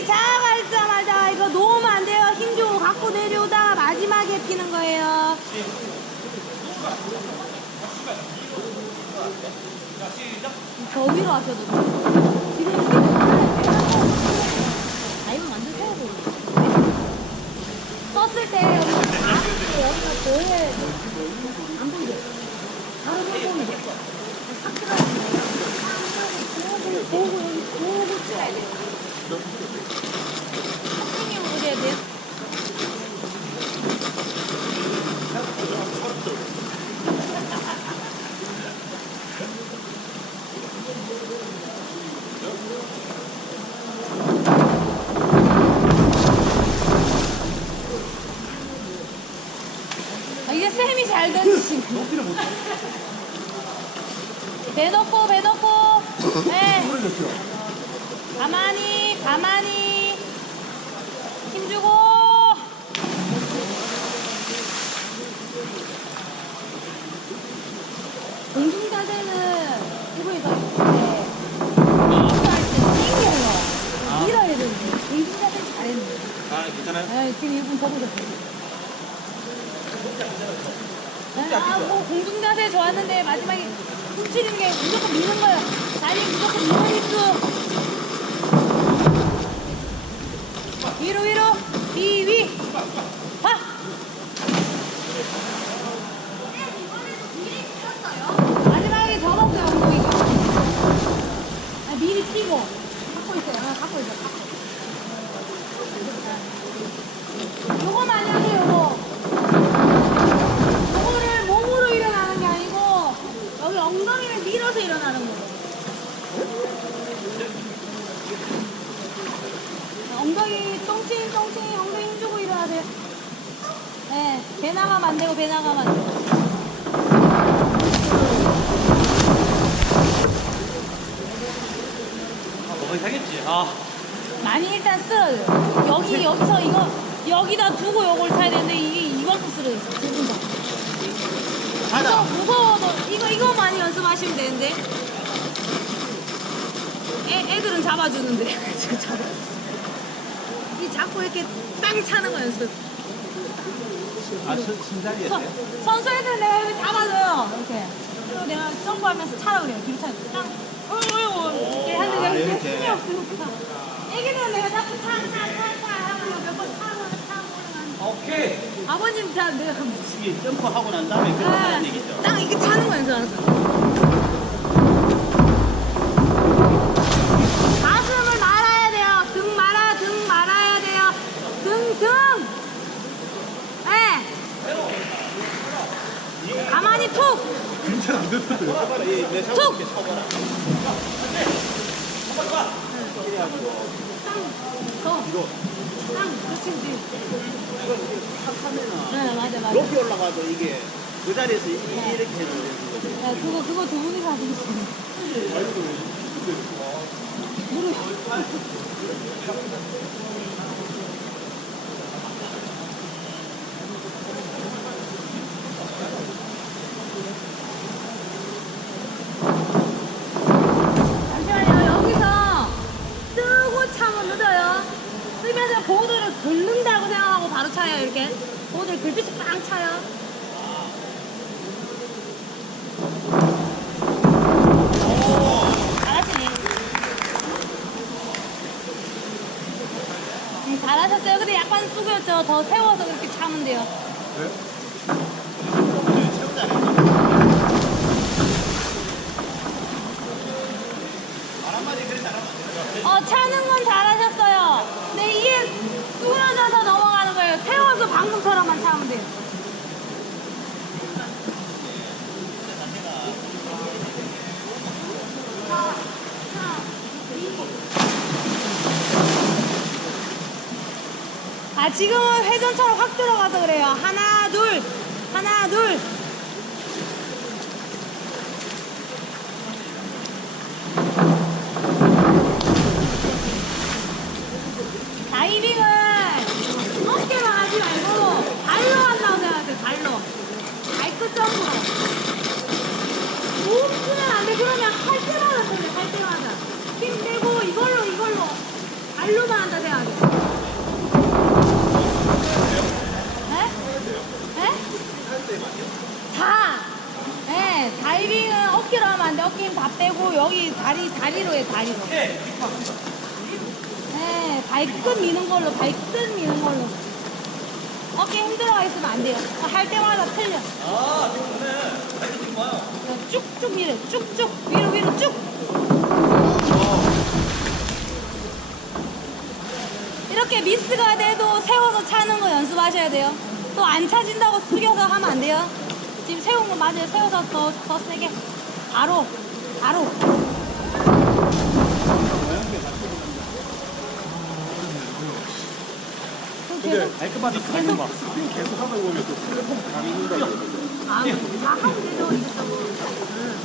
시작하자마자 이거 놓으면 안 돼요. 힘 주고 갖고 내려오다가 마지막에 피는 거예요. 더 위로 하셔도 돼요. 지금 이렇게 아이면 완전 세워 보여. 떴을 때 여기 다 여기가 보여야 안 보이게. 바로 보이게. 탁 들어가야 돼. 보고 보고 여기 보고 찍어야 돼요. 선생님은 어디 해야 돼요? 아, 이제 쌤이 잘 던지시네. 배 넣고, 배 넣고. 네. 가만히, 가만히. 힘주고. 공중 자세는 더 좋은데. 할때 올라. 밀어야 되는데. 공중 자세 잘했는데. 아, 괜찮아요? 네, 지금 일분 더 보셨어요. 네, 아, 뭐 공중 자세 좋았는데 마지막에 훔치는 게 무조건 미는 거예요. 다리 무조건 미는 입수. 위로 위로 위 위. 파. 마지막에 접었어요 엉덩이가. 아, 미리 튀고 갖고 있어요. 아, 갖고 있어요. 갖고. 요거 만약에 요거 요거를 몸으로 일어나는 게 아니고 여기 엉덩이를 밀어서 일어나는 거예요. 엉덩이 똥칭 똥칭 엉덩이 힘주고 일어나야 돼요. 네, 배 나가면 안 되고 배 나가면 안 돼요. 너무 이상했지? 아, 많이 일단 쓸어야 돼요. 여기 여기서 이거 여기다 두고 요걸 타야 되는데 이게 이만큼 쓸어야 있어. 두분 다. 무서워, 무서워도 이거 이거 많이 연습하시면 되는데. 애, 애들은 잡아주는데. 이 자꾸 이렇게 땅 차는 거 연습. 아, 선, 선수 애들 내가 이렇게 잡아줘요. 이렇게. 그리고 내가 점프하면서 차라 그래요. 차요 땅. 어이구 이렇게 하는 아, 게. 힘이 없으니까 애기들은 내가 자꾸 타타타타 하면 몇번 타고 타고 오케이. 아버님 잘 내가 하면 이게 점프하고 난 다음에 그렇게 하는 얘기죠. 땅 이렇게 차는 거 연습하는 가슴을 말아야 돼요. 등 말아, 등 말아야 돼요. 등, 등. 네. 가만히 툭, 이, 내 툭. 네, 맞아, 맞아. 높이 올라가도 이게 그 자리에서 이- 이렇게 해야 되는 거죠. 야, 그거, 그거 두 분이서 하시는 거예요. 무릎. 잠시만요. 여기서 뜨고 차면 늦어요. 뜨면서 보드를 긁는다고 생각하고 바로 보드를 긁듯이 빵 차요. 잘하시네. 음, 잘하셨어요. 근데 약간 숙였죠. 더 세워서 그렇게 차면 돼요. 바람만이 그래 잘하면 안 되는 어, 차는 건 잘하셨어요. 근데 이게 숙여져서 넘어가는 거예요. 세워서 방금처럼만 차면 돼요. 아, 지금은 회전처럼 확 들어가서 그래요. 하나, 둘, 하나, 둘. 다이빙은 어깨만 하지 말고 발로 한다고 생각하세요. 발로. 발끝 점으로. 몸 쓰면 안 돼. 그러면 할 때마다 돌려. 할 때마다. 힘 빼고 이걸로 이걸로 발로만 한다 생각해. 네? 네? 다. 네, 다이빙은 어깨로 하면 안 돼. 어깨 힘다 빼고 여기 다리 다리로 해 다리로. 네, 발끝 미는 걸로 발끝 미는 걸로. 어깨 힘들어가 있으면 안 돼요. 할 때마다 틀려. 아, 좋네. 알겠지, 봐요. 쭉쭉 밀어, 쭉쭉 위로 위로 쭉. 이렇게 미스가 돼도 세워서 차는 거 연습하셔야 돼요. 또 안 차진다고 숙여서 하면 안 돼요. 지금 세운 거 맞아요. 세워서 더, 더 세게. 바로, 바로. 계속 하다 보면 또 플랫폼 감이. 아, 다 하면 되죠, 이것도. 응.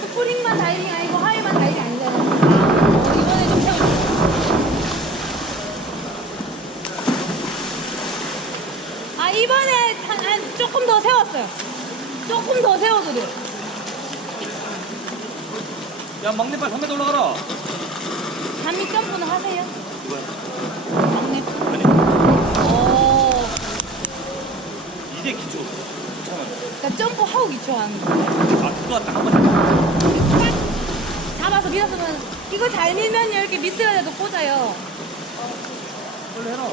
스프링만 다이빙 아니고 하이만 다이빙 아니잖아요. 어, 이번에 좀 세워주세요. 아, 이번에 한, 한 조금 더 세웠어요. 조금 더 세워도 돼요. 야, 막내 빨리 3m 올라가라. 단미 점프는 하세요. 막내. 아니, 오. 이제 기초. 잠깐만. 그러니까 점프하고 기초하는 거. 아, 그거 딱 한번 잡아서 밀었으면 이거 잘 밀면 이렇게 돼도 꽂아요. 원래 해라.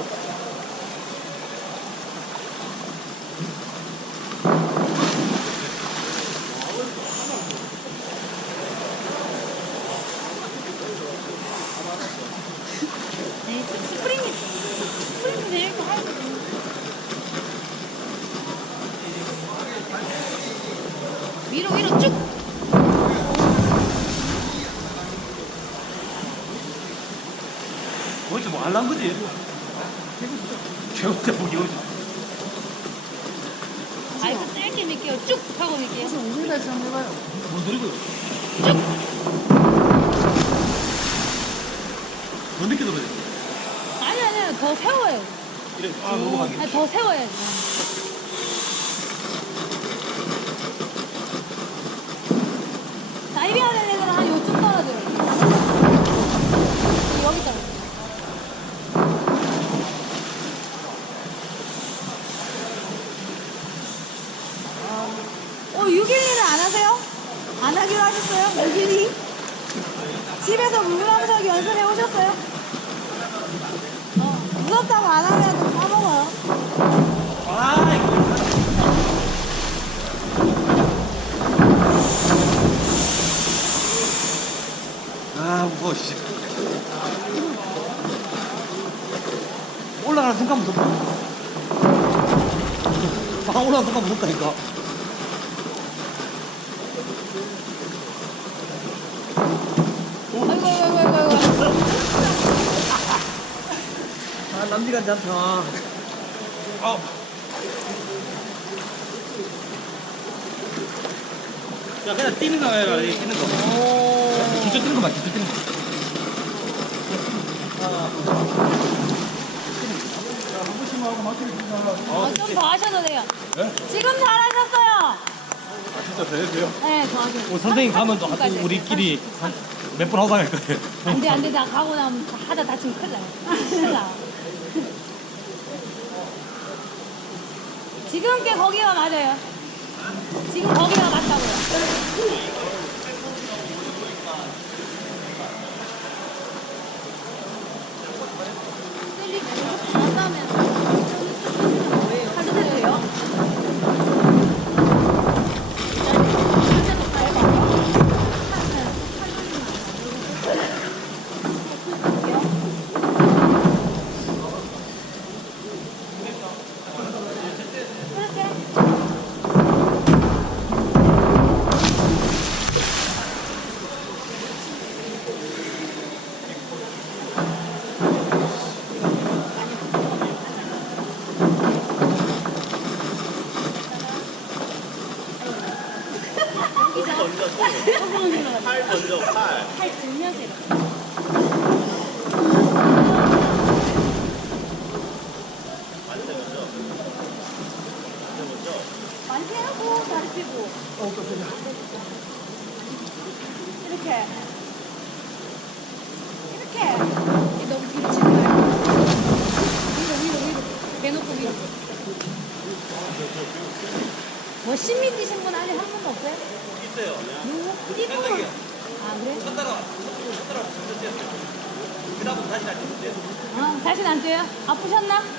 스프링이 스프링 제일 거 하거든요. 위로 위로 쭉. 뭐지, 뭐 할란 거지? 최고자 뭐 이거지. 아이고 짧게 밀게요. 쭉 하고 밀게요. 우리나라에서 한번 해봐요. 뭔 소리고요? 더 늦게 들어야 돼. 아니 더 세워요. 이래, 아, 넘어가게. 아니, 더 세워야지. 다이빙 하는 애들은 한 요쯤 떨어져요. 여기 떨어져. 어, 6일이는 안 하세요? 안 하기로 하셨어요? 6일이? 집에서 물구나무서기 연습해 오셨어요? 어, 무섭다고 안 하면 또 까먹어요. 아. 아, 무서워, 씨. 올라가는 순간 무섭다. 막 올라가는 순간 무섭다니까. 아이고, 아이고, 아이고, 아이고, 아이고. 아, 남지가 않다. 아. 야, 그냥 뛰는 거 해라, 이 뛰는 거. 기초 뛰는 거 봐, 기초 뛰는 거. 어, 좀 더 하셔도 돼요. 지금 잘하셨어요. 진짜 돼요, 돼요? 네, 더 하셔도 돼요. 오, 선생님 가면 또 끝까지. 우리끼리 몇번 하고 갈 거예요. 안 돼, 안 돼. 나 가고 나면 하다 다치면 큰일 나요. 큰일 나. 지금 게 거기가 맞아요. 지금 거기가 맞다고요. 원하면 하셔도 돼요. 팔 먼저, 팔. 팔 들면서 이렇게. 만세하고 다리 펴고 이렇게 이 너무 뒤로 치지 말고. 위로, 위로, 위로. 대놓고 위로. 뭐, 신미 뛰신 분 아직 한 분도 없어요? 있어요. 누구? 뛰고. 팬덕이요. 아, 그래? 첫 따라, 첫 따라 진짜 뛰었어요. 그 다음부터 다시 안 뛰었어요. 아, 다시는 안 뛰어요? 아프셨나?